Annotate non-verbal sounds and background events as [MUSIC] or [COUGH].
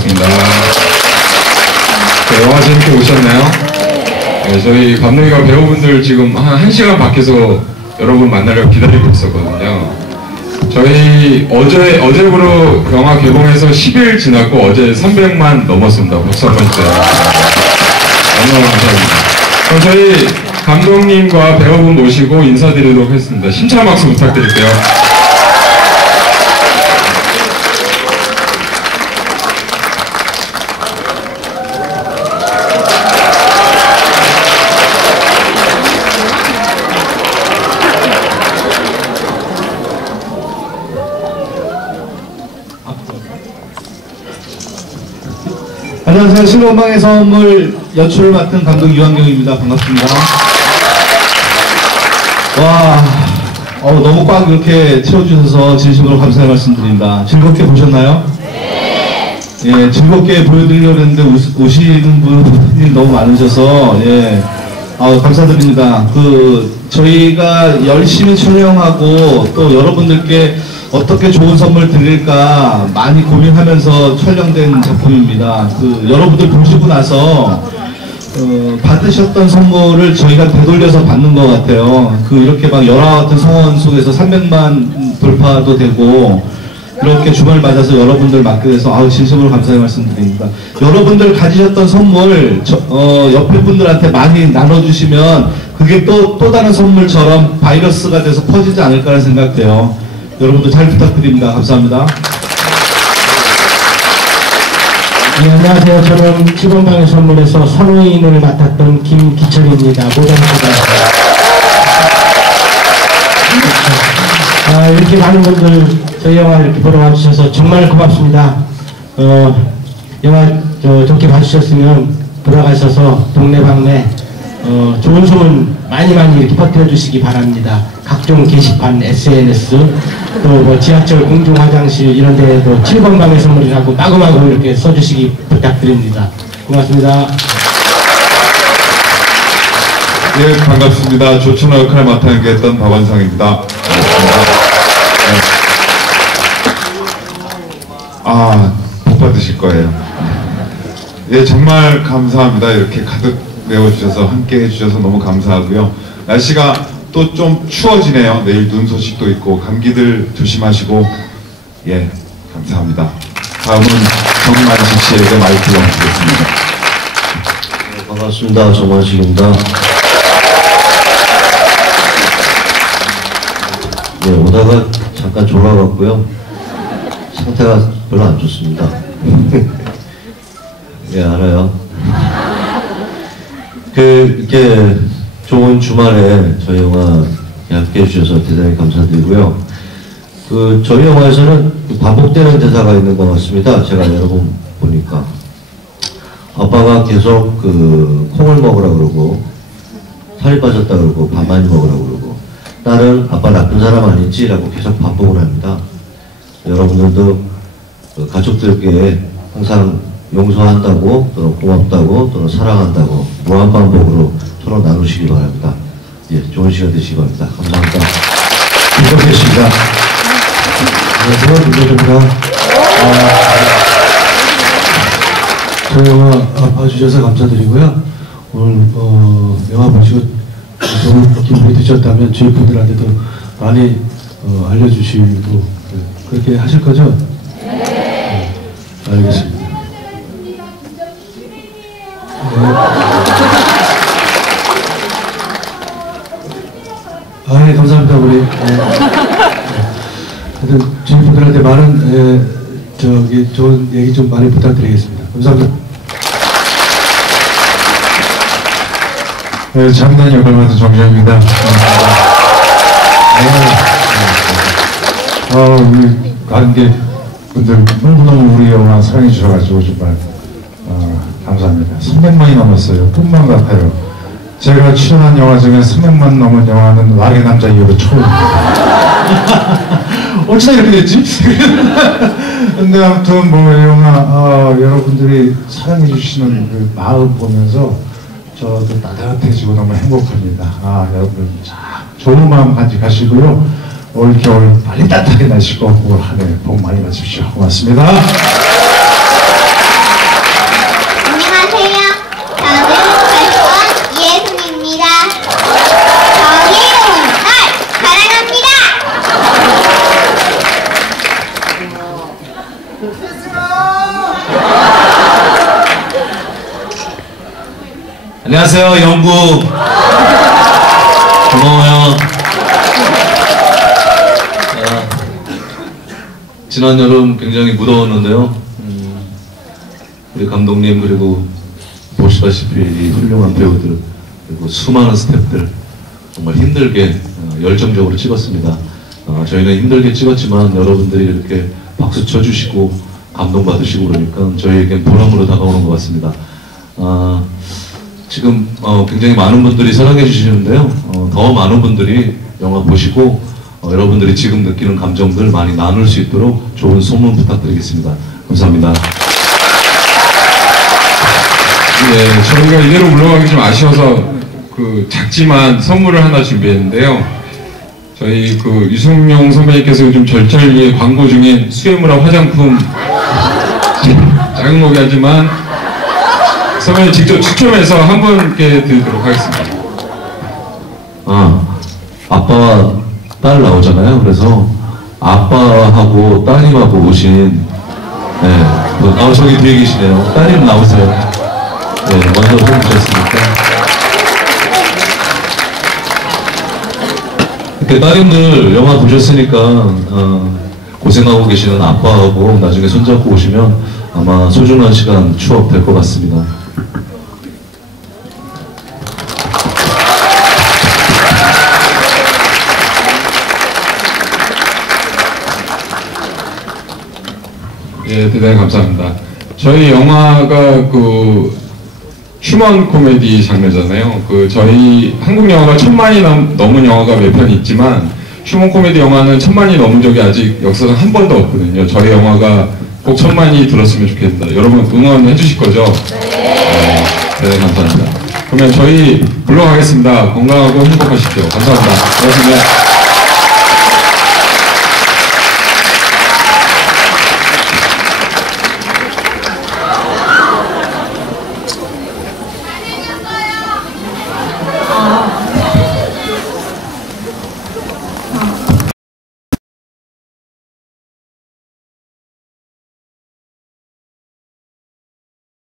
반갑습니다. 네, 영화 재밌게 보셨나요? 네, 저희 감독이가 배우분들 지금 한 1시간 밖에서 여러분 만나려고 기다리고 있었거든요. 저희 어제, 어제부로 영화 개봉해서 10일 지났고 어제 300만 넘었습니다. 박수 한번 주세요. 너무 감사합니다. 저희 감독님과 배우분 모시고 인사드리도록 하겠습니다. 심찬 박수 부탁드릴게요. 안녕하세요. 신혼방의 선물 연출을 맡은 감독 유한경입니다. 반갑습니다. 와, 어, 너무 꽉 이렇게 채워주셔서 진심으로 감사의 말씀드립니다. 즐겁게 보셨나요? 네. 예, 즐겁게 보여드리려고 했는데 오, 오시는 분이 너무 많으셔서, 예, 아 감사드립니다. 그, 저희가 열심히 촬영하고 또 여러분들께 어떻게 좋은 선물 드릴까 많이 고민하면서 촬영된 작품입니다. 그 여러분들 보시고 나서 어, 받으셨던 선물을 저희가 되돌려서 받는 것 같아요. 그 이렇게 막 열화 같은 성원 속에서 300만 돌파도 되고 이렇게 주말 맞아서 여러분들 맡게 돼서 아우 진심으로 감사의 말씀드립니다. 여러분들 가지셨던 선물 저, 어, 옆에 분들한테 많이 나눠주시면 그게 또또 다른 선물처럼 바이러스가 돼서 퍼지지 않을까라는 생각돼요. 여러분들 잘 부탁드립니다. 감사합니다. 네, 안녕하세요. 저는 기본방의 선물에서 선호인을 맡았던 김기철입니다. 모장입니다. 아, 이렇게 많은 분들 저희 영화 이렇게 보러 와주셔서 정말 고맙습니다. 어, 영화 저, 좋게 봐주셨으면 돌아가셔서 동네방네 어, 좋은 소문 많이 많이 이렇게 퍼뜨려 주시기 바랍니다. 각종 게시판, SNS, 또 뭐 지하철 공중 화장실 이런 데에도 7번 방의 선물이라고 마구마구 이렇게 써주시기 부탁드립니다. 고맙습니다. 예, 반갑습니다. 조천호 역할을 맡아 연기했던 박원상입니다. 반갑습니다. 네. 아, 복 받으실 거예요. 예, 정말 감사합니다. 이렇게 가득 메워주셔서 함께 해주셔서 너무 감사하고요. 날씨가 또 좀 추워지네요. 내일 눈 소식도 있고 감기들 조심하시고 예, 감사합니다. 다음은 정만식 씨에게 마이크를 드리겠습니다. 네, 반갑습니다. 정만식입니다. 네, 오다가 잠깐 졸아갔고요. 상태가 별로 안 좋습니다. [LAUGHS] 네, 알아요. 그, 이렇게 좋은 주말에 저희 영화 함께 해주셔서 대단히 감사드리고요. 그, 저희 영화에서는 그 반복되는 대사가 있는 것 같습니다. 제가 여러 번 보니까. 아빠가 계속 그 콩을 먹으라 그러고 살이 빠졌다 그러고 밥 많이 먹으라 그러고 딸은 아빠 나쁜 사람 아니지라고 계속 반복을 합니다. 여러분들도 그 가족들께 항상 용서한다고 또는 고맙다고 또는 사랑한다고 무한 반복으로 서로 나누시기 바랍니다. 예, 좋은 시간 되시기 바랍니다. 감사합니다. 부탁드리겠습니다. 안녕하세요. 김대입니다 저희 영화 봐주셔서 감사드리고요. 오늘 어, 영화 보시고 좋은 기분이 드셨다면 주위 분들한테도 많이 어, 알려주시고 네, 그렇게 하실 거죠? 네. 알겠습니다. 아, 예, 감사합니다, 우리. 네. 하여튼 주위 분들한테 많은 에, 저기 좋은 얘기 좀 많이 부탁드리겠습니다. 감사합니다. 네, 장난 역을 맡은 정재입니다. 네. 어, 우리 관객분들 너무너무 우리 영화 사랑해 주셔가지고 정말 어, 감사합니다. 300만이 넘었어요. 꿈만 같아요. 제가 출연한 영화 중에 300만 넘은 영화는 락의 남자 이후로 처음입니다. [LAUGHS] 어찌나 이렇게 됐지? [LAUGHS] 근데 아무튼 뭐 영화 어, 여러분들이 사랑해 주시는 그 마음 보면서 저도 따뜻해지고 너무 행복합니다. 아 여러분 자, 좋은 마음 간직하시고요. 올 겨울 빨리 따뜻하게 나시고 올 한해 복 많이 받으십시오. 고맙습니다. 안녕하세요, 영구. 고마워요. 아, 지난 여름 굉장히 무더웠는데요. 음, 우리 감독님 그리고 보시다시피 이 훌륭한 배우들 그리고 수많은 스태프들 정말 힘들게 어, 열정적으로 찍었습니다. 어, 저희는 힘들게 찍었지만 여러분들이 이렇게 박수 쳐주시고 감동받으시고 그러니까 저희에겐 보람으로 다가오는 것 같습니다. 아, 지금 어, 굉장히 많은 분들이 사랑해 주시는데요. 어, 더 많은 분들이 영화 보시고 어, 여러분들이 지금 느끼는 감정들 많이 나눌 수 있도록 좋은 소문 부탁드리겠습니다. 감사합니다. 네, 저희가 이대로 물러가기 좀 아쉬워서 그 작지만 선물을 하나 준비했는데요. 저희 그 유승용 선배님께서 요즘 절철리에 광고 중인 수에무라 화장품 [LAUGHS] 작은 거긴 하지만 선배님 직접 추첨해서 한 분께 드리도록 하겠습니다. 아, 아빠와 딸 나오잖아요. 그래서 아빠하고 따님하고 오신, 네, 그, 아, 저기 뒤에 계시네요. 따님 나오세요. 네, 먼저 손 주셨으니까. 이렇게 따님들 영화 보셨으니까, 어, 고생하고 계시는 아빠하고 나중에 손잡고 오시면 아마 소중한 시간, 추억 될 것 같습니다. 예, 대단히 감사합니다. 저희 영화가 그 휴먼 코미디 장르잖아요. 그 저희 한국 영화가 천만이 넘, 넘은 영화가 몇 편 있지만 휴먼 코미디 영화는 천만이 넘은 적이 아직 역사상 한 번도 없거든요. 저희 영화가 꼭 천만이 들었으면 좋겠습니다. 여러분 응원해 주실 거죠? 네, 대단히 감사합니다. 그러면 저희 물러가겠습니다. 건강하고 행복하십시오. 감사합니다. 고맙습니다.